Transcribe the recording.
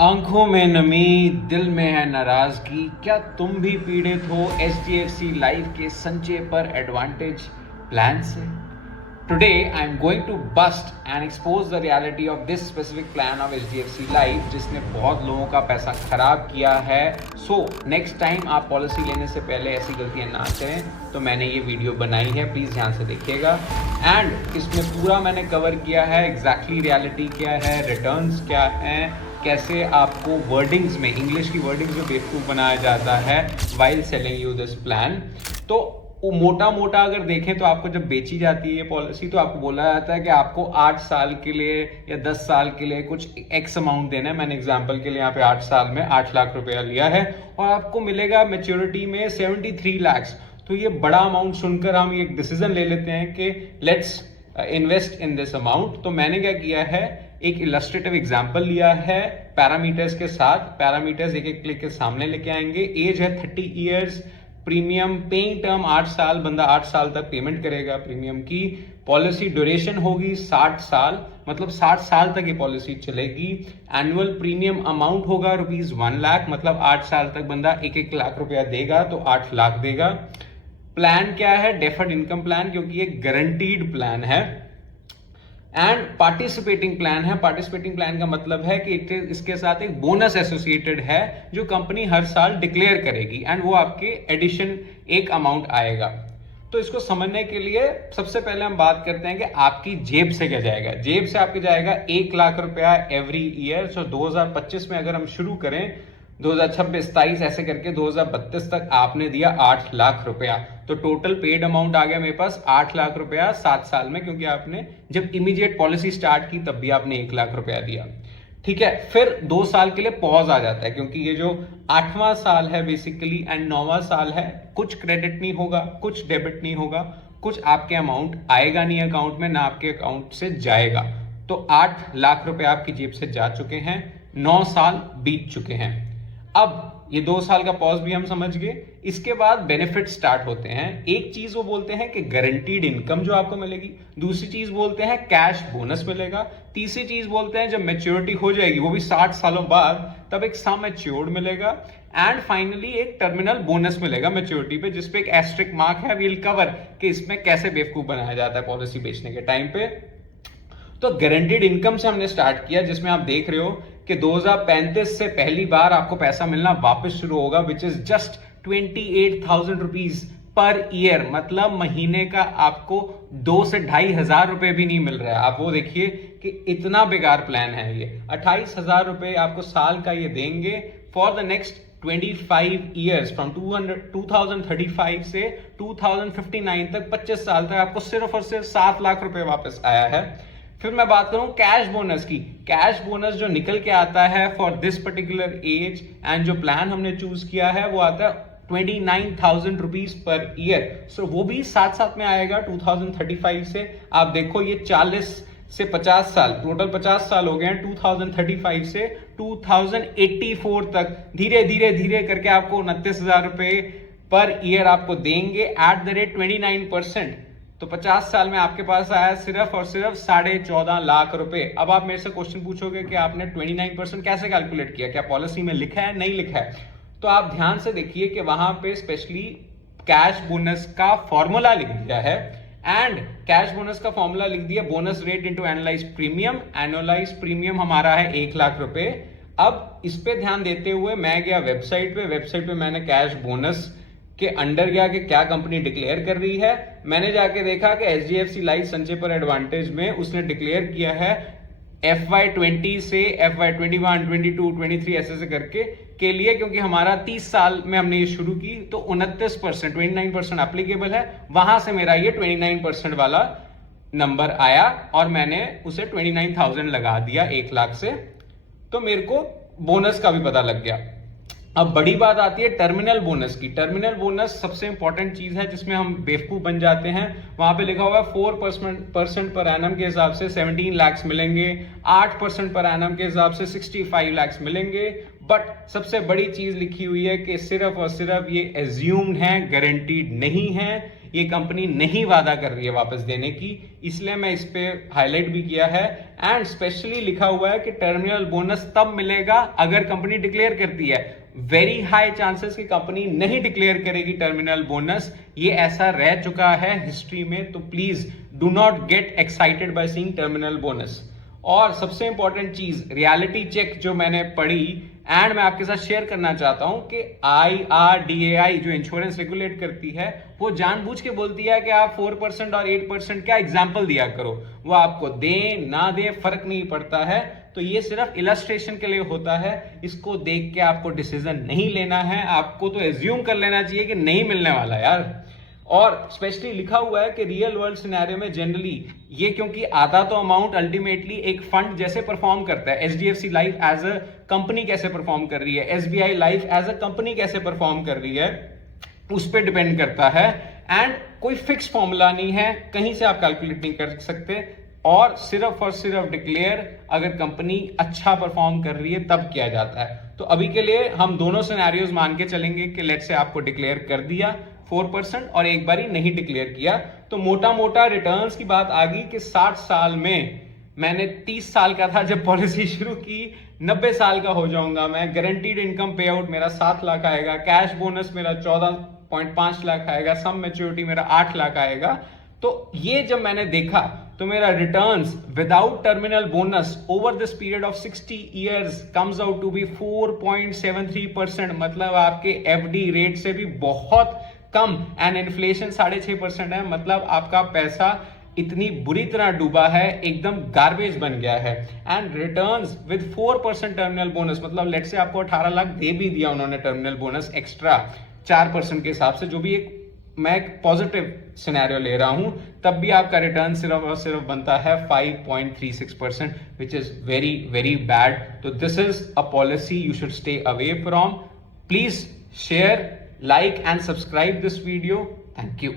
आंखों में नमी, दिल में है नाराजगी। क्या तुम भी पीड़ित हो HDFC लाइफ के संचय पर एडवांटेज प्लान से? Today I am going to bust and expose the reality of this specific plan of HDFC life, जिसने बहुत लोगों का पैसा खराब किया है। सो नेक्स्ट टाइम आप पॉलिसी लेने से पहले ऐसी गलतियां ना करें। तो मैंने ये वीडियो बनाई है, प्लीज़ ध्यान से देखिएगा। एंड इसमें पूरा मैंने कवर किया है एग्जैक्टली रियलिटी क्या है, रिटर्न्स क्या हैं, कैसे आपको वर्डिंग्स में, इंग्लिश की वर्डिंग्स में बेवकूफ़ बनाया जाता है while selling you this plan. तो मोटा मोटा अगर देखें तो आपको जब बेची जाती है ये पॉलिसी तो आपको बोला जाता है कि आपको 8 साल के लिए या 10 साल के लिए कुछ एक्स अमाउंट देना है। मैंने एग्जांपल के लिए यहाँ पे 8 साल में 8 लाख रुपया लिया है और आपको मिलेगा मेच्योरिटी में 73 लाख। तो ये बड़ा अमाउंट सुनकर हम एक डिसीजन ले लेते हैं कि let's invest in this amount. तो मैंने क्या किया है, एक इलस्ट्रेटिव एग्जांपल लिया है पैरामीटर्स के साथ। पैरामीटर्स एक एक क्लिक के सामने लेके आएंगे। एज है 30 ईयर्स, प्रीमियम पेइंग टर्म 8 साल, बंदा 8 साल तक पेमेंट करेगा प्रीमियम की। पॉलिसी ड्यूरेशन होगी 60 साल, मतलब 60 साल तक ये पॉलिसी चलेगी। एनुअल प्रीमियम अमाउंट होगा ₹1 लाख, मतलब 8 साल तक बंदा 1-1 लाख रुपया देगा तो 8 लाख देगा। प्लान क्या है? डेफर्ड इनकम प्लान, क्योंकि ये गारंटीड प्लान है। एंड पार्टिसिपेटिंग प्लान है। पार्टिसिपेटिंग प्लान का मतलब है कि इसके साथ एक बोनस एसोसिएटेड है जो कंपनी हर साल डिक्लेयर करेगी एंड वो आपके एडिशन एक अमाउंट आएगा। तो इसको समझने के लिए सबसे पहले हम बात करते हैं कि आपकी जेब से क्या जाएगा। जेब से आपके जाएगा 1 लाख रुपया एवरी ईयर। सो 2025 में अगर हम शुरू करें, 2026-27 ऐसे करके 2032 तक आपने दिया 8 लाख रुपया, तो टोटल पेड अमाउंट आ गया मेरे पास 8 लाख रुपया 7 साल में, क्योंकि आपने जब इमीडिएट पॉलिसी स्टार्ट की तब भी आपने 1 लाख रुपया दिया। ठीक है, फिर 2 साल के लिए पॉज आ जाता है, क्योंकि ये जो 8वां साल है बेसिकली एंड 9वां साल है, कुछ क्रेडिट नहीं होगा, कुछ डेबिट नहीं होगा, कुछ आपके अमाउंट आएगा नहीं अकाउंट में, ना आपके अकाउंट से जाएगा। तो 8 लाख रुपया आपकी जेब से जा चुके हैं, 9 साल बीत चुके हैं। अब ये 2 साल का पॉज भी हम समझ गए। इसके बाद बेनिफिट स्टार्ट होते हैं। एक चीज वो बोलते हैं कि गारंटीड इनकम जो आपको मिलेगी, दूसरी चीज बोलते हैं कैश बोनस मिलेगा, तीसरी चीज बोलते हैं जब मैच्योरिटी हो जाएगी वो भी 60 सालों बाद, तब एक सम मैच्योर्ड मिलेगा एंड फाइनली एक टर्मिनल बोनस मिलेगा मैच्योरिटी पे, जिसपे एक एस्ट्रिक मार्क है। वील कवर कि इसमें कैसे बेवकूफ बनाया जाता है पॉलिसी बेचने के टाइम पे। तो गारंटीड इनकम से हमने स्टार्ट किया, जिसमें आप देख रहे हो कि 2035 से पहली बार आपको पैसा मिलना वापस शुरू होगा, which is just 28,000 rupees per year. मतलब महीने का आपको 2 से 2,500 रुपए भी नहीं मिल रहा है। आप वो देखिए कि इतना बेकार प्लान है ये। 28,000 रुपए आपको साल का ये देंगे for the next 25 years, from 2035 से 2059 तक, 25 साल तक आपको सिर्फ और सिर्फ 7 लाख रुपए वापस आया है। फिर मैं बात करूं कैश बोनस की। कैश बोनस जो निकल के आता है for this particular age and जो प्लान हमने चूज किया है वो आता है 29,000 रुपीज पर ईयर। सो वो भी साथ साथ में आएगा 2035 से। आप देखो ये 40 से 50 साल, टोटल 50 साल हो गए हैं। 2035 से 2084 तक धीरे धीरे धीरे करके आपको 29,000 रुपए पर ईयर आपको देंगे एट द रेट 29%। तो 50 साल में आपके पास आया सिर्फ और सिर्फ 14.5 लाख रुपए। अब आप मेरे से क्वेश्चन पूछोगे कि आपने 29% कैसे कैलकुलेट किया, क्या पॉलिसी में लिखा है? नहीं लिखा है। तो आप ध्यान से देखिए कि वहां पे स्पेशली कैश बोनस का फॉर्मूला लिख दिया है एंड कैश बोनस का फॉर्मूला लिख दिया bonus rate into annualise premium. Annualise premium हमारा है 1 लाख रुपए। अब इस पे ध्यान देते हुए मैं गया वेबसाइट पे मैंने कैश बोनस के अंडर गया कि क्या कंपनी डिक्लेयर कर रही है। मैंने जाके देखा कि HDFC लाइफ संचय पर एडवांटेज में उसने डिक्लेयर किया है FY20 से FY21, 22, 23 ऐसे करके के लिए, क्योंकि हमारा 30 साल में हमने ये शुरू की तो 29%, 29% एप्लीकेबल है। वहां से मेरा ये 29% वाला नंबर आया और मैंने उसे 29,000 लगा दिया 1 लाख से, तो मेरे को बोनस का भी पता लग गया। अब बड़ी बात आती है टर्मिनल बोनस की। टर्मिनल बोनस सबसे इंपॉर्टेंट चीज है जिसमें हम बेवकूफ बन जाते हैं। वहां पे लिखा हुआ है 4% पर एनम के हिसाब से 17 लाख मिलेंगे, 8% पर एनम के हिसाब से 65 लाख मिलेंगे। बट सबसे बड़ी चीज लिखी हुई है कि सिर्फ और सिर्फ ये एज्यूम्ड है, गारंटीड नहीं है। ये कंपनी नहीं वादा कर रही है वापस देने की, इसलिए मैं इस पे हाईलाइट भी किया है। एंड स्पेशली लिखा हुआ है कि टर्मिनल बोनस तब मिलेगा अगर कंपनी डिक्लेयर करती है। वेरी हाई चांसेस कि कंपनी नहीं डिक्लेयर करेगी टर्मिनल बोनस, ये ऐसा रह चुका है हिस्ट्री में। तो please do not get excited by seeing terminal bonus. और सबसे इंपॉर्टेंट चीज, रियलिटी चेक जो मैंने पढ़ी एंड मैं आपके साथ शेयर करना चाहता हूं कि IRDAI जो इंश्योरेंस रेगुलेट करती है, वो जानबूझ के बोलती है कि आप 4% और 8% का एग्जाम्पल दिया करो। वो आपको दें ना दें फर्क नहीं पड़ता है। तो ये सिर्फ इलस्ट्रेशन के लिए होता है, इसको देख के आपको डिसीजन नहीं लेना है। आपको तो एज्यूम कर लेना चाहिए कि नहीं मिलने वाला यार। और स्पेशली लिखा हुआ है कि रियल वर्ल्ड सिनेरियो में जनरली ये, क्योंकि आधा तो अमाउंट अल्टीमेटली एक फंड जैसे परफॉर्म करता है, HDFC life as a company कैसे परफॉर्म कर रही है, SBI life as a company कैसे परफॉर्म कर रही है, उस पर डिपेंड करता है। एंड कोई फिक्स फॉर्मूला नहीं है, कहीं से आप कैलकुलेट नहीं कर सकते। और सिर्फ डिक्लेयर अगर कंपनी अच्छा परफॉर्म कर रही है तब किया जाता है। तो अभी के लिए हम दोनों सिनेरियोज मान के चलेंगे कि लेट्स से आपको डिक्लेयर कर दिया 4% और एक बार ही नहीं डिक्लेयर किया, तो मोटा मोटा रिटर्न्स की बात आ गई कि 60 साल में, मैंने 30 साल का था जब पॉलिसी शुरू की, 90 साल का हो जाऊंगा मैं। गारंटीड इनकम पे आउट मेरा 7 लाख आएगा, कैश बोनस मेरा 14.5 लाख आएगा, सम मैच्योरिटी मेरा 8 लाख आएगा। तो ये जब मैंने देखा तो मेरा returns without terminal bonus over this period of 60 years comes out to be 4.73%, मतलब आपके FD रेट से भी बहुत कम। एंड इन्फ्लेशन 6.5% है, मतलब आपका पैसा इतनी बुरी तरह डूबा है, एकदम गार्बेज बन गया है। And returns with 4% terminal bonus, मतलब लेट से आपको 18 लाख दे भी दिया उन्होंने टर्मिनल बोनस एक्स्ट्रा 4% के हिसाब से, जो भी एक मैं एक पॉजिटिव सिनेरियो ले रहा हूं, तब भी आपका रिटर्न सिर्फ और सिर्फ बनता है 5.36%, which is very very bad. तो this is a policy you should stay away from. Please share, like and subscribe this video. Thank you.